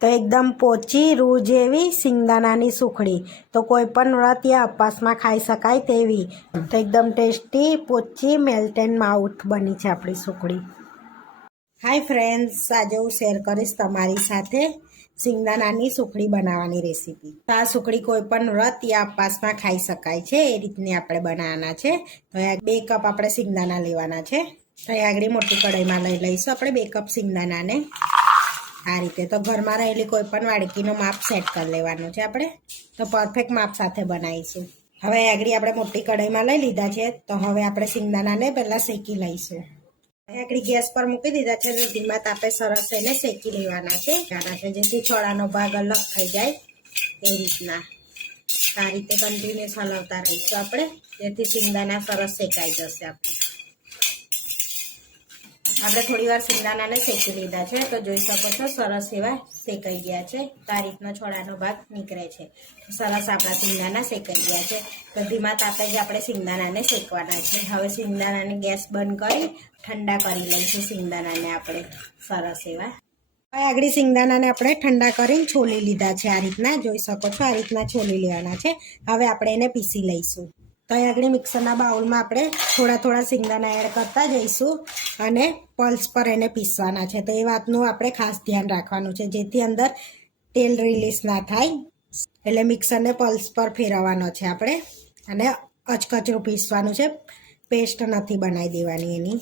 તો એકદમ પોચી રૂ જેવી સિંગદાણાની સુખડી તો કોઈ પણ વ્રત યા ઉપવાસમાં ખાઈ શકાય તેવી તો એકદમ ટેસ્ટી પોચી મેલ્ટ એન્ડ માઉથ બની છે આપણી સુખડી. હાય ફ્રેન્ડ્સ, આજે હું શેર કરીશ તમારી સાથે સિંગદાણાની સુખડી બનાવવાની રેસીપી. તો આ સુખડી કોઈ પણ વ્રત યા ઉપવાસમાં ખાઈ શકાય છે એ રીતની આપણે બનાવવાના છે. તો 2 કપ આપણે સિંગદાણા લેવાના છે. તો આગળ મોટી કઢાઈમાં લઈ લઈશું આપણે 2 કપ સિંગદાણાને. આ રીતે તો ઘરમાં રહેલી કોઈ પણ વાડકીનો માપ સેટ કરી લેવાનું છે આપણે. તો પરફેક્ટ માપ સાથે બનાવીશું. હવે આગળ આપણે મોટી કઢાઈમાં લઈ લીધા છે. તો હવે આપણે સિંગદાણાને પહેલાં શેકી લઈશું. આગળ ગેસ પર મૂકી દીધા છે. ધીમા તાપે સરસ એને શેકી લેવાના છે જેથી છોડાનો ભાગ અલગ થઈ જાય એ રીતના. આ રીતે કન્ટિન્યુઅસ હલાવતા રહીશું આપણે, જેથી સિંગદાણા સરસ શેકાઈ જશે. આપણે થોડી વાર સિંગદાણાને શેકી લીધા છે. તો જોઈ શકો છો સરસ એવા શેકાઈ ગયા છે. તો આ રીતનો છોડાનો ભાગ નીકળે છે. સરસ આપણા સિંગદાણા શેકાઈ ગયા છે. તો ધીમા તાપે જ આપણે સિંગદાણાને શેકવાના છે. હવે સિંગદાણાને ગેસ બંધ કરી ઠંડા કરી લઈશું સિંગદાણાને આપણે સરસ એવા. હવે આગળ સિંગદાણાને આપણે ઠંડા કરીને છોલી લીધા છે. આ રીતના જોઈ શકો છો, આ રીતના છોલી લેવાના છે. હવે આપણે એને પીસી લઈશું. તો અહીં આગળ મિક્સરના બાઉલમાં આપણે થોડા સિંગદાણા એડ કરતા જઈશું અને પલ્સ પર એને પીસવાના છે. તો એ વાતનું આપણે ખાસ ધ્યાન રાખવાનું છે, જેથી અંદર તેલ રિલીઝ ના થાય. એટલે મિક્સરને પલ્સ પર ફેરવવાનો છે આપણે અને અચકચરું પીસવાનું છે. પેસ્ટ નથી બનાવી દેવાની એની.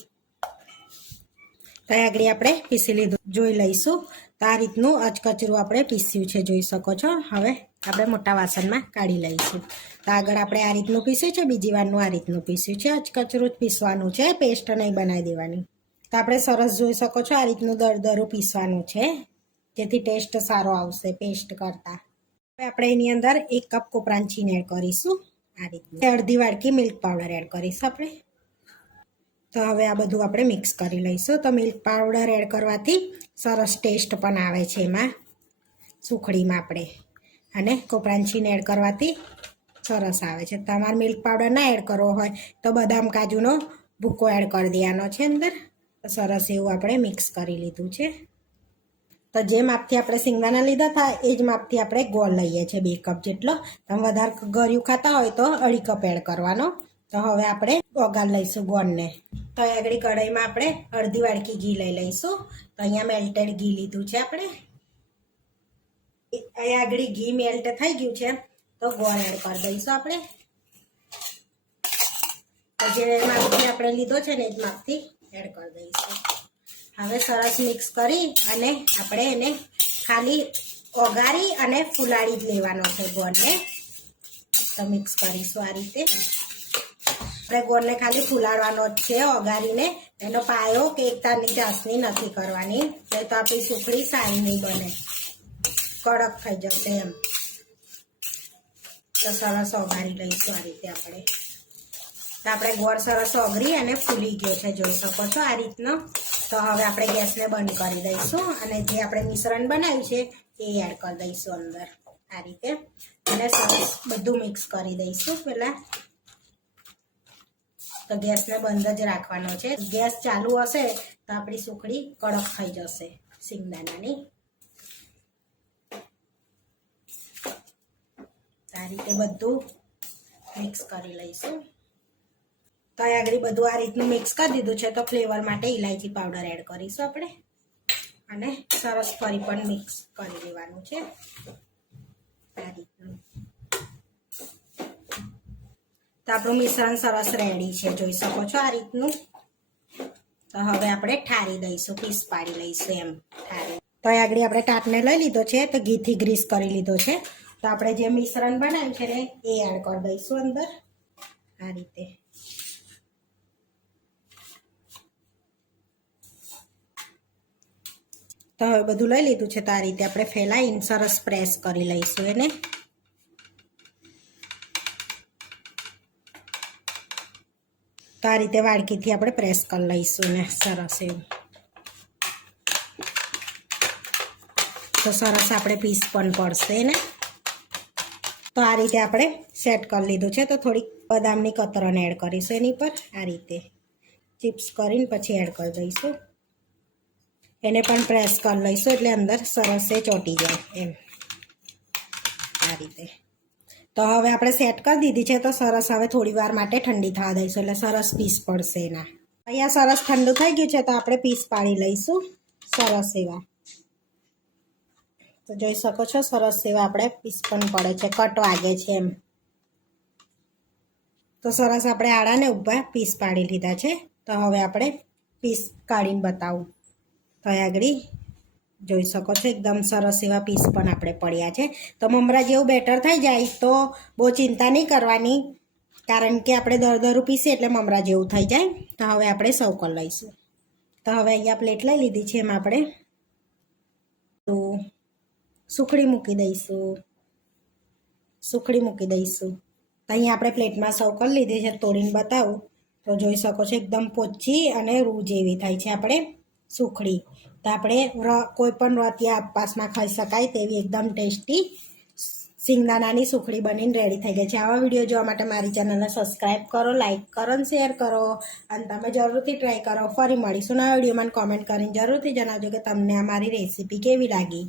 તો આગળ આપણે પીસી લીધું જોઈ લઈશું. તો આ રીતનું અચકચરું આપણે પીસ્યું છે, જોઈ શકો છો. હવે આપણે મોટા વાસણમાં કાઢી લઈશું. તો આગળ આપણે આ રીતનું પીસ્યું છે, બીજી વારનું આ રીતનું પીસ્યું છે. અચકચરું જ પીસવાનું છે, પેસ્ટ નહીં બનાવી દેવાની. તો આપણે સરસ જોઈ શકો છો આ રીતનું દરદરું પીસવાનું છે, જેથી ટેસ્ટ સારો આવશે પેસ્ટ કરતાં. હવે આપણે એની અંદર 1 કપ કોપરાની છીણ એડ કરીશું. આ રીતની અડધી વાડકી મિલ્ક પાવડર એડ કરીશું આપણે. તો હવે આ બધું આપણે મિક્સ કરી લઈશું. તો મિલ્ક પાવડર એડ કરવાથી સરસ ટેસ્ટ પણ આવે છે એમાં સુખડીમાં આપણે, અને કોપરાની છીણ એડ કરવાથી સરસ આવે છે. તમારે મિલ્ક પાવડર ના એડ કરવો હોય તો બદામ કાજુનો ભૂકો એડ કરી દેવાનો છે અંદર. તો સરસ એવું આપણે મિક્સ કરી લીધું છે. તો જે માપથી આપણે સિંગદાણા લીધા હતા એ જ માપથી આપણે ગોળ લઈએ છીએ 2 કપ જેટલો. તમે વધારે ગળ્યું ખાતા હોય તો 1/2 કપ એડ કરવાનો. તો હવે આપણે વઘાર લઈશું ગોળને. તો આગળ કઢાઈમાં આપણે અડધી વાડકી ઘી લઈ લઈશું. તો અહીંયા મેલ્ટેડ ઘી લીધું છે આપણે. અહીંયા આગળ ઘી મેલ્ટ થઈ ગયું છે. તો ગોળ એડ કરી દઈશું આપણે. જે માપથી આપણે લીધો છે ને એ જ માપથી એડ કરી દઈશું. હવે સરસ મિક્સ કરી અને આપણે એને ખાલી ઓગાળી અને ફુલાડી જ લેવાનો છે ગોળને. તો મિક્સ કરીશું આ રીતે. આપણે ગોળને ખાલી ફુલાડવાનો જ છે ઓગાળીને. એનો પાયો કે એકતાની ચાસણી નથી કરવાની, નહીં તો આપણી સુખડી સારી નહીં બને, કડક થઈ જશે એમ. તો સરસ ઓગાળી લઈશું આ રીતે આપણે. તો આપણે ગોળ સરસ ઓગળી અને ફૂલી ગયો છે, જોઈ શકો છો આ રીતનો. તો હવે આપણે ગેસને બંધ કરી દઈશું અને જે આપણે મિશ્રણ બનાવ્યું છે એ એડ કરી દઈશું અંદર આ રીતે. અને સરસ બધું મિક્સ કરી દઈશું પહેલાં. તો ગેસને બંધ જ રાખવાનો છે. ગેસ ચાલુ હશે તો આપણી સુખડી કડક થઈ જશે સિંગદાણાની. આ રીતે બધું મિક્સ કરી લઈશું. તો આગળ બધું આ રીતનું મિક્સ કરી દીધું છે. તો ફ્લેવર માટે ઇલાયચી પાવડર એડ કરીશું આપણે અને સરસ ફરી પણ મિક્સ કરી લેવાનું છે આ રીતનું. તો આપણું મિશ્રણ સરસ રેડી છે, જોઈ શકો છો આ રીતનું. તો હવે આપણે ઠારી દઈશું, પીસ પાડી લઈશું એમ ઠારી. તો આગળ આપણે ટાટને લઈ લીધો છે. તો ઘીથી ગ્રીસ કરી લીધો છે. તો આપણે જે મિશ્રણ બનાવ્યું છે ને એ એડ કરી દઈશું અંદર આ રીતે. તો હવે બધું લઈ લીધું છે. તો આ રીતે આપણે ફેલાઈને સરસ પ્રેસ કરી લઈશું એને. તો આ રીતે વાડકીથી આપણે પ્રેસ કરી લઈશું ને સરસ એવું. તો સરસ આપણે પીસ પણ પડશે ને. તો આ રીતે આપણે સેટ કરી લીધું છે. તો થોડીક બદામની કતરણ એડ કરીશું એની પર આ રીતે ચિપ્સ કરીને પછી એડ કરી દઈશું. એને પણ પ્રેસ કરી લઈશું એટલે અંદર સરસ એ ચોંટી જાય એમ આ રીતે. તો હવે આપણે સેટ કરી દીધી છે તો સરસ હવે થોડી વાર માટે ઠંડી થવા દઈશું એટલે સરસ પીસ પડશે એના. અહીંયા સરસ ઠંડુ થઈ ગયું છે તો આપણે પીસ પાડી લઈશું સરસ એવા. તો જોઈ શકો છો સરસ એવા આપણે પીસ પણ પડે છે, કટ વાગે છે એમ. તો સરસ આપણે આડા ને ઊભા પીસ પાડી લીધા છે. તો હવે આપણે પીસ કાઢીને બતાવું. તો આગળ જોઈ શકો છો એકદમ સરસ એવા પીસ પણ આપણે પડ્યા છે. તો મમરા જેવું બેટર થઈ જાય તો બહુ ચિંતા નહીં કરવાની, કારણ કે આપણે દરદરું પીસીએ એટલે મમરા જેવું થઈ જાય. તો હવે આપણે સર્વ કરી લઈશું. તો હવે અહીંયા પ્લેટ લઈ લીધી છે, એમાં આપણે સુખડી મૂકી દઈશું. તો અહીંયા આપણે પ્લેટમાં સર્વ કરી લીધી છે. તોડીને બતાવું તો જોઈ શકો છો એકદમ પોચી અને રૂ જેવી થાય છે આપણે સુખડી. તો આપણે કોઈ પણ વ્રત યા ઉપવાસમાં ખાઈ શકાય તેવી એકદમ ટેસ્ટી સિંગદાણાની સુખડી બનીને રેડી થઈ ગઈ છે. આવા વિડીયો જોવા માટે મારી ચેનલને સબસ્ક્રાઈબ કરો, લાઇક કરો અને શેર કરો અને તમે જરૂરથી ટ્રાય કરો. ફરી મળીશું નવા વિડીયોમાં. કોમેન્ટ કરીને જરૂરથી જણાવજો કે તમને આ મારી રેસીપી કેવી લાગી.